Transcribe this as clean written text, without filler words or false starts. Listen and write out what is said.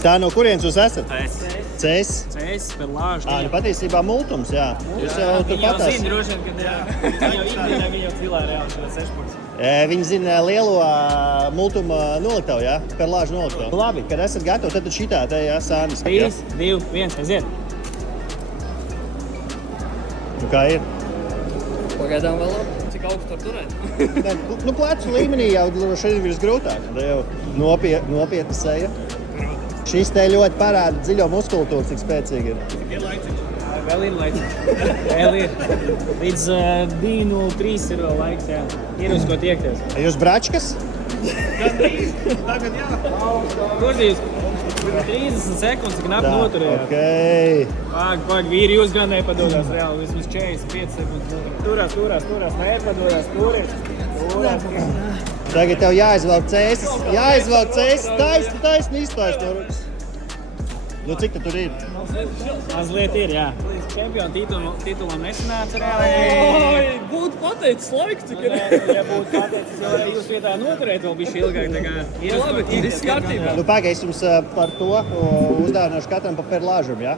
Tā no kurienes jūs esat? Cēs. Cēs, Perlāžu. Nu patiesībā multums, jā. Jūs jau tur patās. Viņi droši vien, kad jau ikdienā viņi jau cilā reāli šo 6. Viņi zina lielo multuma noliktavu, jā? Perlāžu noliktavu. Labi, kad esat gatavi, tad šitā te, jā, sānis. 3, 2, 1, aiziet. Kā ir? Pagaidām vēl labi. Cik augstu var turēt? Plecu līmenī jau šeit ir grūtāk. Tā jau nopietna seja. Šis te ļoti parāda dziļo muskultūru, cik spēcīgi ir. Ir laiciņš. Vēl ir laiciņš. Vēl ir. Līdz 2:03 ir vēl laiks, jā. Ir uz ko tiekties. Jūs bračkas? Tagad jā. Kur jūs? 30 sekundes, knapi noturējāt. Okay. Pag, vīri, jūs gan nepadodās reāli. Vismaz 45 sekundes. Turās. Nepadodās, turās. Tagad tev jāizvelk cēsis. Taisni iztaist no rukas. Nu, cik tad tur ir? Mazliet ir, jā. Līdz čempionu titulam nesanāca reāli. Būtu pateicis laiku, cik ir. Ja būtu pateicis, jau jūs vietā noturēt vēl bišķi ilgāk. Tā kā ir Labi, viss kārtībā. Nu, pagaid, es jums par to uzdāvināšu katram pa Perlāžam, jā?